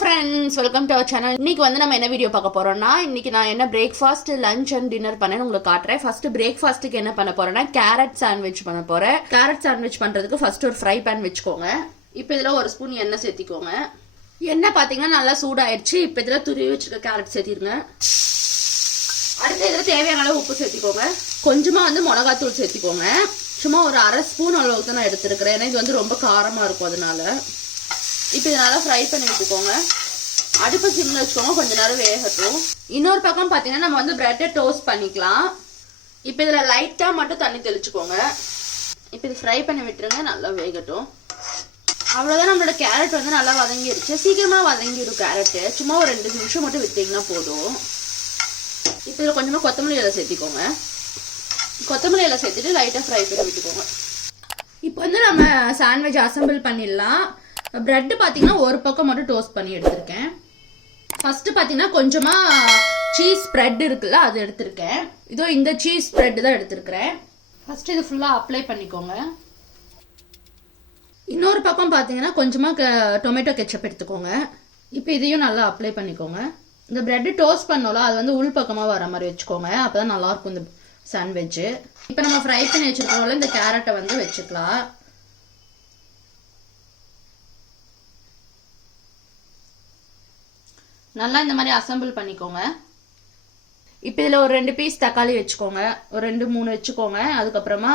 Friends welcome to our channel இன்னைக்கு வந்து நம்ம என்ன வீடியோ பார்க்க போறோம்னா இன்னைக்கு நான் என்ன பிரேக்ஃபாஸ்ட் லஞ்ச் அண்ட் டின்னர் பண்ணேன்னு உங்களுக்கு காட்டுறேன். ஃபர்ஸ்ட் பிரேக்ஃபாஸ்ட்டுக்கு என்ன பண்ண போறேன்னா கேரட் சாண்ட்விச் பண்ண போறேன். கேரட் சாண்ட்விச் பண்றதுக்கு ஃபர்ஸ்ட் ஒரு ஃப்ரை பேன் வச்சுக்கோங்க. இப்போ இதில் ஒரு ஸ்பூன் எண்ணெய் சேர்த்திக்கோங்க. எண்ணெய் பார்த்தீங்கன்னா நல்லா சூடாயிடுச்சு இப்போ இதில் துருவி வச்சிருக்க கேரட் சேர்த்திருங்க. அடுத்து இதில் தேவையான அளவு உப்பு சேர்த்திக்கோங்க. கொஞ்சமாக வந்து மிளகாத்தூள் சேர்த்திக்கோங்க. சும்மா ஒரு அரை ஸ்பூன் அளவுக்கு தான் நான் எடுத்துருக்கிறேன். ஏன்னா இது வந்து ரொம்ப காரமாக இருக்கும் அதனால. இப்போ இதை நல்லா ஃப்ரை பண்ணி விட்டுக்கோங்க. அடுப்பு சிம்மில் வச்சுக்கோங்க கொஞ்ச நேரம் வேகட்டும். இன்னொரு பக்கம் பார்த்தீங்கன்னா நம்ம வந்து ப்ரெட்டை டோஸ்ட் பண்ணிக்கலாம். இப்போ இதில் லைட்டாக மட்டும் தண்ணி தெளிச்சுக்கோங்க. இப்போ இது ஃப்ரை பண்ணி விட்டுருங்க நல்லா வேகட்டும். அவ்வளோதான் நம்மளோட கேரட் வந்து நல்லா வதங்கிருச்சு. சீக்கிரமாக வதங்கிடும் கேரட்டு சும்மா ஒரு ரெண்டு நிமிஷம் மட்டும் விட்டிங்கன்னா போதும். இப்போ இதில் கொஞ்சமாக கொத்தமல்லி இலை சேர்த்திக்கோங்க. கொத்தமல்லி இலை சேர்த்துட்டு லைட்டாக ஃப்ரை பண்ணி விட்டுக்கோங்க. இப்போ வந்து நம்ம சாண்ட்விச் அசம்பிள் பண்ணிடலாம். ப்ரெட்டு பார்த்தீங்கன்னா ஒரு பக்கம் மட்டும் டோஸ்ட் பண்ணி எடுத்திருக்கேன். ஃபஸ்ட்டு பார்த்தீங்கன்னா கொஞ்சமாக சீஸ் ஸ்ப்ரெட் இருக்குல்ல அது எடுத்திருக்கேன். இதோ இந்த சீஸ் ஸ்ப்ரெட் தான் எடுத்திருக்கிறேன். ஃபஸ்ட்டு இது ஃபுல்லாக அப்ளை பண்ணிக்கோங்க. இன்னொரு பக்கம் பார்த்தீங்கன்னா கொஞ்சமாக டொமேட்டோ கெச்சப் எடுத்துக்கோங்க. இப்போ இதையும் நல்லா அப்ளை பண்ணிக்கோங்க. இந்த ப்ரெட்டு டோஸ்ட் பண்ணோம்ல அது வந்து உள் பக்கமாக வர மாதிரி வச்சுக்கோங்க. அப்போ தான் நல்லாயிருக்கும் இந்த சாண்ட்விட்சு இப்போ நம்ம ஃப்ரை பண்ணி வச்சுருக்கோம்ல இந்த கேரட்டை வந்து வச்சுக்கலாம். நல்லா இந்த மாதிரி அசம்பிள் பண்ணிக்கோங்க. இப்போ இதில் ஒரு ரெண்டு பீஸ் தக்காளி வச்சுக்கோங்க. ஒரு ரெண்டு மூணு வச்சுக்கோங்க. அதுக்கப்புறமா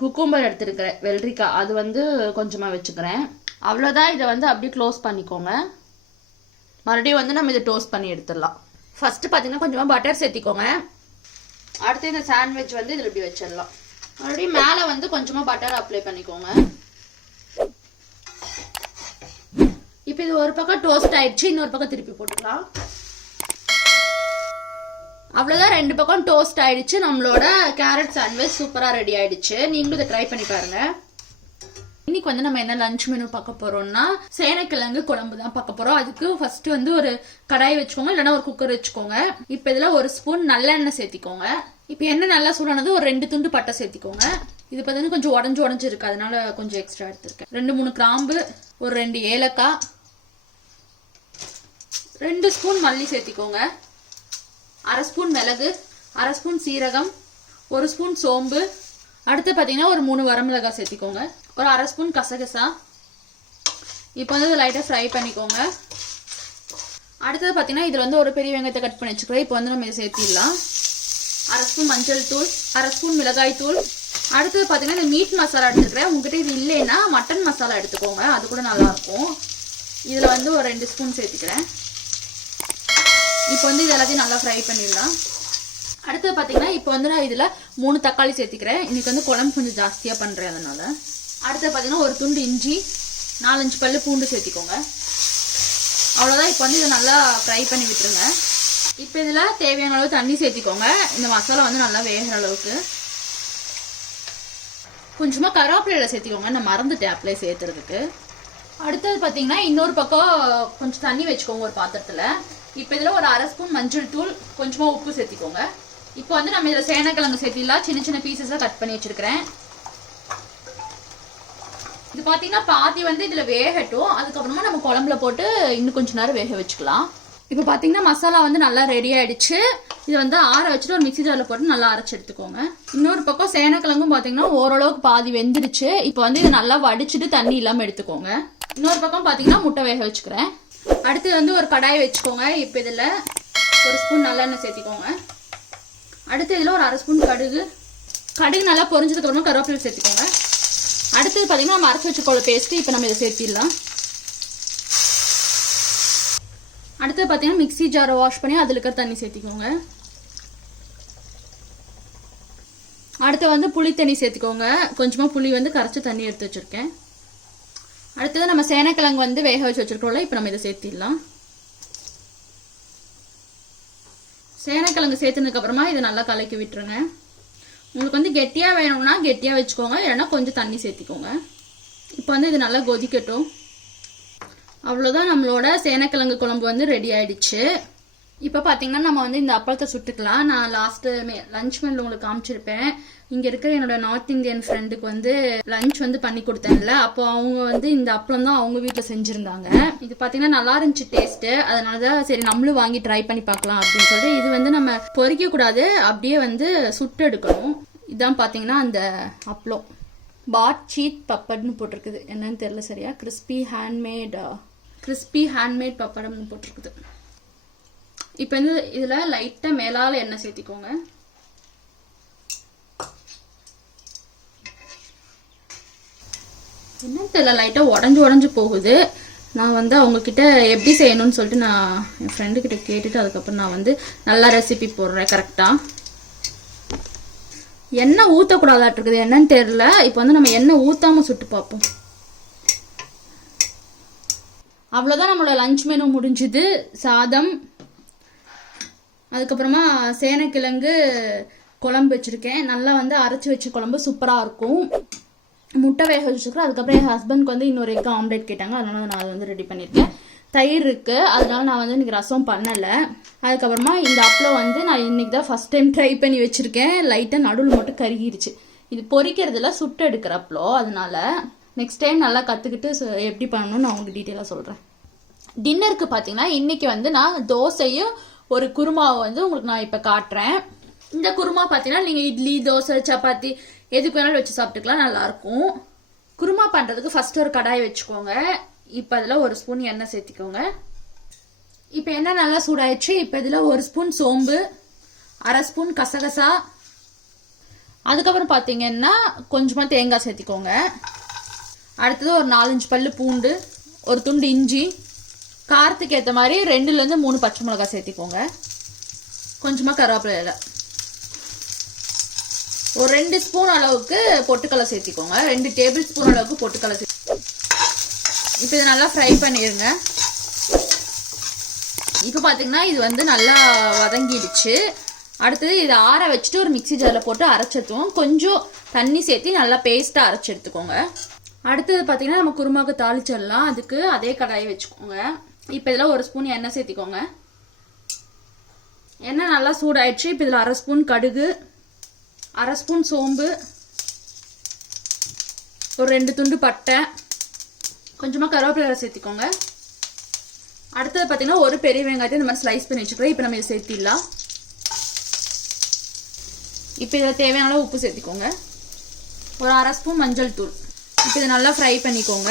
குக்கும்பர் எடுத்துருக்கிறேன் வெள்ளரிக்காய். அது வந்து கொஞ்சமாக வச்சுக்கிறேன். அவ்வளோதான் இதை வந்து அப்படியே க்ளோஸ் பண்ணிக்கோங்க. மறுபடியும் வந்து நம்ம இதை டோஸ்ட் பண்ணி எடுத்துடலாம். ஃபஸ்ட்டு பார்த்தீங்கன்னா கொஞ்சமாக பட்டர் சேர்த்திக்கோங்க. அடுத்து இந்த சாண்ட்விச் வந்து இதில் இப்படி வச்சிடலாம். மறுபடியும் மேலே வந்து கொஞ்சமாக பட்டர் அப்ளை பண்ணிக்கோங்க. இப்போ இது ஒரு பக்கம் டோஸ்ட் ஆயிடுச்சு இன்னொரு பக்கம் திருப்பி போட்டுக்கலாம். அவ்வளோதான் ரெண்டு பக்கம் டோஸ்ட் ஆயிடுச்சு. நம்மளோட கேரட் சாண்ட்விச் சூப்பராக ரெடி ஆயிடுச்சு. நீங்களும் இதை ட்ரை பண்ணி பாருங்க. இன்னைக்கு வந்து நம்ம என்ன லஞ்ச் மெனு பார்க்க போறோம்னா சேனைக்கிழங்கு குழம்பு தான் பார்க்க போறோம். அதுக்கு ஃபர்ஸ்ட் வந்து ஒரு கடாய் வச்சுக்கோங்க இல்லைன்னா ஒரு குக்கர் வச்சுக்கோங்க. இப்போ இதில் ஒரு ஸ்பூன் நல்லெண்ணெய் சேர்த்திக்கோங்க. இப்போ எண்ணெய் நல்லா சூடானது ஒரு ரெண்டு துண்டு பட்டை சேர்த்திக்கோங்க. இது பார்த்தீங்கன்னா கொஞ்சம் உடஞ்சு உடஞ்சிருக்கு. அதனால கொஞ்சம் எக்ஸ்ட்ரா எடுத்திருக்கேன். ரெண்டு மூணு கிராம்பு ஒரு ரெண்டு ஏலக்காய் ரெண்டு ஸ்பூன் மல்லி சேர்த்திக்கோங்க. அரை ஸ்பூன் மிளகு அரை ஸ்பூன் சீரகம் ஒரு ஸ்பூன் சோம்பு. அடுத்து பார்த்தீங்கன்னா ஒரு மூணு வரமிளகாய் சேர்த்திக்கோங்க. ஒரு அரை ஸ்பூன் கசகசா. இப்போ வந்து லைட்டாக ஃப்ரை பண்ணிக்கோங்க. அடுத்தது பார்த்தீங்கன்னா இதில் வந்து ஒரு பெரிய வெங்காயத்தை கட் பண்ணி வச்சுக்கிறோம் இப்போ வந்து நம்ம இதை சேர்த்திடலாம். அரை ஸ்பூன் மஞ்சள் தூள் அரை ஸ்பூன் மிளகாய் தூள். அடுத்தது பார்த்தீங்கன்னா இந்த மீட் மசாலா எடுத்துக்கிறேன். உங்ககிட்ட இது இல்லைன்னா மட்டன் மசாலா எடுத்துக்கோங்க. அது கூட நல்லாயிருக்கும் இதில் வந்து ஒரு ரெண்டு ஸ்பூன் சேர்த்துக்கிறேன். இப்போ வந்து இது எல்லாத்தையும் நல்லா ஃப்ரை பண்ணிடலாம். அடுத்தது பார்த்தீங்கன்னா இப்போ வந்து நான் இதில் மூணு தக்காளி சேர்த்துக்கிறேன். இன்னைக்கு வந்து குழம்பு கொஞ்சம் ஜாஸ்தியாக பண்ணுறேன் அதனால். அடுத்தது பார்த்தீங்கன்னா ஒரு துண்டு இஞ்சி நாலஞ்சு பல் பூண்டு சேர்த்திக்கோங்க. அவ்வளோதான் இப்போ வந்து இதை நல்லா ஃப்ரை பண்ணி விட்டுருங்க. இப்போ இதில் தேவையான அளவு தண்ணி சேர்த்திக்கோங்க. இந்த மசாலா வந்து நல்லா வேகிற அளவுக்கு. கொஞ்சமாக கருவேப்பிலையில் சேர்த்திக்கோங்க. நான் மறந்துட்டேன் அப்ளை சேர்த்துறதுக்கு. அடுத்தது பார்த்தீங்கன்னா இன்னொரு பக்கம் கொஞ்சம் தண்ணி வச்சுக்கோங்க ஒரு பாத்திரத்தில். இப்போ இதில் ஒரு அரை ஸ்பூன் மஞ்சள் தூள் கொஞ்சமாக உப்பு சேர்த்திக்கோங்க. இப்போ வந்து நம்ம இதில் சேனக்கிழங்கு சேர்த்திடலாம். சின்ன சின்ன பீசஸாக கட் பண்ணி வச்சிருக்கிறேன். இது பார்த்தீங்கன்னா பாதி வந்து இதில் வேகட்டும். அதுக்கப்புறமா நம்ம குழம்புல போட்டு இன்னும் கொஞ்ச நேரம் வேக வச்சுக்கலாம். இப்போ பார்த்தீங்கன்னா மசாலா வந்து நல்லா ரெடி ஆகிடுச்சு இதை வந்து ஆற வச்சுட்டு ஒரு மிக்சி ஜாரில் போட்டு நல்லா அரைச்சி எடுத்துக்கோங்க. இன்னொரு பக்கம் சேனக்கிழங்கும் பார்த்தீங்கன்னா ஓரளவுக்கு பாதி வெந்துடுச்சு இப்போ வந்து இதை நல்லா வடிச்சிட்டு தண்ணி இல்லாமல் எடுத்துக்கோங்க. இன்னொரு பக்கம் பார்த்தீங்கன்னா முட்டை வேக வச்சுக்கிறேன். அடுத்து வந்து ஒரு கடாய் வச்சுக்கோங்க. இப்போ இதில் ஒரு ஸ்பூன் நல்லெண்ணெய் சேர்த்திக்கோங்க. அடுத்து இதில் ஒரு அரை ஸ்பூன் கடுகு. கடுகு நல்லா பொரிஞ்சதுக்கப்புறமா கருவேப்பிலை சேர்த்துக்கோங்க. அடுத்தது பார்த்தீங்கன்னா நம்ம அரைச்சி வச்சுக்கோள பேஸ்ட்டு இப்போ நம்ம இதை சேர்த்திடலாம். அடுத்தது பார்த்தீங்கன்னா மிக்ஸி ஜாரை வாஷ் பண்ணி அதில் இருக்கிற தண்ணி சேர்த்திக்கோங்க. அடுத்து வந்து புளி தண்ணி சேர்த்துக்கோங்க. கொஞ்சமாக புளி வந்து கரைச்சி தண்ணி எடுத்து வச்சுருக்கேன். அடுத்தது நம்ம சேனக்கிழங்கு வந்து வேக வச்சு வச்சுருக்கோம்ல இப்போ நம்ம இதை சேர்த்திடலாம். சேனக்கிழங்கு சேர்த்துனதுக்கப்புறமா இதை நல்லா கலக்கி விட்டுருங்க. உங்களுக்கு வந்து கெட்டியாக வேணும்னா கெட்டியாக வச்சுக்கோங்க இல்லைன்னா கொஞ்சம் தண்ணி சேர்த்திக்கோங்க. இப்போ வந்து இது நல்லா கொதிக்கட்டும். அவ்வளோதான் நம்மளோட சேனக்கிழங்கு குழம்பு வந்து ரெடி ஆயிடுச்சு. இப்போ பார்த்தீங்கன்னா நம்ம வந்து இந்த அப்பளத்தை சுட்டுக்கலாம். நான் லாஸ்ட்டு மே லஞ்ச் மெனில் உங்களுக்கு காமிச்சிருப்பேன். இங்கே இருக்கிற என்னோட நார்த் இந்தியன் ஃப்ரெண்டுக்கு வந்து லஞ்ச் வந்து பண்ணி கொடுத்தேன்ல. அப்போ அவங்க வந்து இந்த அப்பளம் தான் அவங்க வீட்டில் செஞ்சுருந்தாங்க. இது பார்த்தீங்கன்னா நல்லா இருந்துச்சு டேஸ்ட்டு அதனால தான் சரி நம்மளும் வாங்கி ட்ரை பண்ணி பார்க்கலாம் அப்படின்னு சொல்லிட்டு இது வந்து நம்ம பொரிக்க கூடாது அப்படியே வந்து சுட்டு எடுக்கணும். இதான் பார்த்தீங்கன்னா அந்த அப்பளம். பாட் சீத் பப்பட்னு போட்டிருக்குது. என்னன்னு தெரியல சரியா? கிறிஸ்பி ஹேண்ட்மேட் கிறிஸ்பி ஹேண்ட்மேட் பப்படம்னு போட்டிருக்குது. இப்போ வந்து இதில் லைட்டாக மேலால் எண்ணெய் சேர்த்திக்கோங்க. என்னன்னு தெரியல லைட்டாக உடஞ்சி உடஞ்சி போகுது. நான் வந்து அவங்கக்கிட்ட எப்படி செய்யணும்னு சொல்லிட்டு நான் என் ஃப்ரெண்டுக்கிட்ட கேட்டுட்டு அதுக்கப்புறம் நான் வந்து நல்லா ரெசிபி போடுறேன் கரெக்டாக எண்ணெய் ஊற்றக்கூடாதாட்டிருக்குது என்னன்னு தெரியல. இப்போ வந்து நம்ம எண்ணெய் ஊற்றாமல் சுட்டு பார்ப்போம். அவ்வளோதான் நம்மளோட லஞ்ச் மெனு முடிஞ்சுது. சாதம் அதுக்கப்புறமா சேனைக்கிழங்கு குழம்பு வச்சுருக்கேன். நல்லா வந்து அரைச்சி வச்ச குழம்பு சூப்பராக இருக்கும். முட்டை வேக வச்சுருக்கோம் அதுக்கப்புறம் என் ஹஸ்பண்ட்க்கு வந்து இன்னொரு எக் ஆம்லேட் கேட்டாங்க. அதனால நான் அதை வந்து ரெடி பண்ணியிருக்கேன். தயிர் இருக்குது அதனால நான் வந்து இன்னைக்கு ரசம் பண்ணலை. அதுக்கப்புறமா இந்த அப்பளம் வந்து நான் இன்னைக்கு தான் ஃபஸ்ட் டைம் ட்ரை பண்ணி வச்சுருக்கேன். லைட்டாக நடுவில் மட்டும் கருகிருச்சு. இது பொறிக்கிறதுல சுட்டு எடுக்கிற அப்பளம் அதனால நெக்ஸ்ட் டைம் நல்லா கற்றுக்கிட்டு எப்படி பண்ணணும்னு நான் உங்களுக்கு டீட்டெயிலாக சொல்கிறேன் டின்னருக்கு பார்த்தீங்கன்னா இன்றைக்கி வந்து நான் தோசையும் ஒரு குருமாவை வந்து உங்களுக்கு நான் இப்போ காட்டுறேன். இந்த குருமா பார்த்தீங்கன்னா நீங்கள் இட்லி தோசை சப்பாத்தி எதுக்கு வேணாலும் வச்சு சாப்பிட்டுக்கலாம் நல்லாயிருக்கும். குருமா பண்ணுறதுக்கு ஃபஸ்ட்டு ஒரு கடாய் வச்சுக்கோங்க. இப்போ அதில் ஒரு ஸ்பூன் எண்ணெய் சேர்த்திக்கோங்க. இப்போ எண்ணெய் நல்லா சூடாயிடுச்சு. இப்போ இதில் ஒரு ஸ்பூன் சோம்பு அரை ஸ்பூன் கசகசா. அதுக்கப்புறம் பார்த்தீங்கன்னா கொஞ்சமாக தேங்காய் சேர்த்திக்கோங்க. அடுத்தது ஒரு நாலஞ்சு பல் பூண்டு ஒரு துண்டு இஞ்சி. காரத்துக்கு ஏற்ற மாதிரி ரெண்டுலேருந்து மூணு பச்சை மிளகாய் சேர்த்திக்கோங்க. கொஞ்சமாக கருவேப்பிலை இலை. ஒரு ரெண்டு ஸ்பூன் அளவுக்கு பொட்டுக்கடலை சேர்த்திக்கோங்க. ரெண்டு டேபிள் ஸ்பூன் அளவுக்கு பொட்டுக்கடலை சேர்த்து இப்போ இதை நல்லா ஃப்ரை பண்ணிடுங்க. இப்போ பார்த்தீங்கன்னா இது வந்து நல்லா வதங்கிடுச்சு. அடுத்தது இதை ஆற வச்சுட்டு ஒரு மிக்ஸி ஜாரில் போட்டு அரைச்சத்துவோம் கொஞ்சம் தண்ணி சேர்த்து நல்லா பேஸ்ட்டாக அரைச்சி எடுத்துக்கோங்க. அடுத்தது பார்த்தீங்கன்னா நம்ம குருமாவுக்கு தாளிச்சிடலாம். அதுக்கு அதே கடாயை வச்சுக்கோங்க. இப்போ இதில் ஒரு ஸ்பூன் எண்ணெய் சேர்த்திக்கோங்க. எண்ணெய் நல்லா சூடாயிடுச்சு. இப்போ இதில் அரை ஸ்பூன் கடுகு அரை ஸ்பூன் சோம்பு ஒரு ரெண்டு துண்டு பட்டை கொஞ்சமாக கருவேப்பிலை சேர்த்திக்கோங்க. அடுத்தது பார்த்தீங்கன்னா ஒரு பெரிய வெங்காயத்தை இந்த மாதிரி ஸ்லைஸ் பண்ணி வச்சுக்கிறோம். இப்போ நம்ம இதை சேர்த்திடலாம். இப்போ இதில் தேவையான அளவு உப்பு சேர்த்திக்கோங்க. ஒரு அரை ஸ்பூன் மஞ்சள் தூள். இப்போ இதை நல்லா ஃப்ரை பண்ணிக்கோங்க.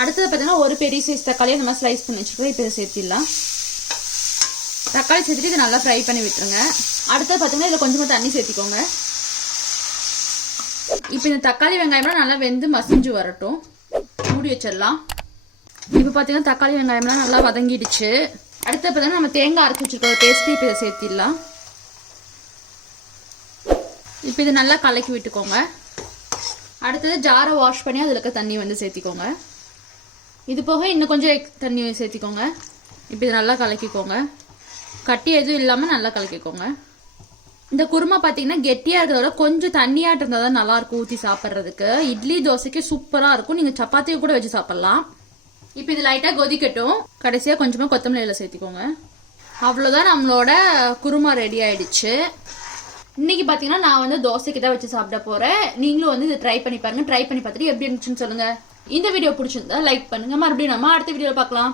அடுத்தது பார்த்தீங்கன்னா ஒரு பெரிய சைஸ் தக்காளி அந்த மாதிரி ஸ்லைஸ் பண்ணி வச்சுக்கிறோம். இப்போ இதை சேர்த்திடலாம். தக்காளி சேர்த்துட்டு இதை நல்லா ஃப்ரை பண்ணி விட்டுருங்க. அடுத்தது பார்த்தீங்கன்னா இதில் கொஞ்சமாக தண்ணி சேர்த்திக்கோங்க. இப்போ இந்த தக்காளி வெங்காயம்லாம் நல்லா வெந்து மசிஞ்சு வரட்டும். மூடி வச்சிடலாம். இப்போ பார்த்தீங்கன்னா தக்காளி வெங்காயம்லாம் நல்லா வதங்கிடுச்சு. அடுத்து பார்த்தீங்கன்னா நம்ம தேங்காய் அரைச்சி வச்சுருக்கோம். பேஸ்ட்டு இப்போ இதை சேர்த்திடலாம். இப்போ இதை நல்லா கலக்கி விட்டுக்கோங்க. அடுத்தது ஜாரை வாஷ் பண்ணி அதில் இருக்க தண்ணி வந்து சேர்த்திக்கோங்க. இது போக இன்னும் கொஞ்சம் எக் தண்ணி சேர்த்திக்கோங்க. இப்போ இது நல்லா கலக்கிக்கோங்க. கட்டி எதுவும் இல்லாமல் நல்லா கலக்கிக்கோங்க. இந்த குருமா பார்த்தீங்கன்னா கெட்டியாக இருக்கிறத விட கொஞ்சம் தண்ணியாட்டு இருந்தால் தான் நல்லாயிருக்கும் ஊற்றி சாப்பிட்றதுக்கு. இட்லி தோசைக்கு சூப்பராக இருக்கும். நீங்கள் சப்பாத்தியை கூட வச்சு சாப்பிட்லாம். இப்போ இது லைட்டாக கொதிக்கட்டும். கடைசியாக கொஞ்சமாக கொத்தமல்லியில் சேர்த்துக்கோங்க. அவ்வளோதான் நம்மளோட குருமா ரெடி ஆயிடுச்சு. இன்னைக்கு பார்த்தீங்கன்னா நான் வந்து தோசைக்கு தான் வச்சு சாப்பிட போகிறேன் நீங்களும் வந்து இதை ட்ரை பண்ணி பாருங்க. ட்ரை பண்ணி பார்த்துட்டு எப்படி இருந்துச்சுன்னு சொல்லுங்கள் இந்த வீடியோ பிடிச்சிருந்தா லைக் பண்ணுங்க. மறுபடியும் நம்ம அடுத்த வீடியோவில் பார்க்கலாம்.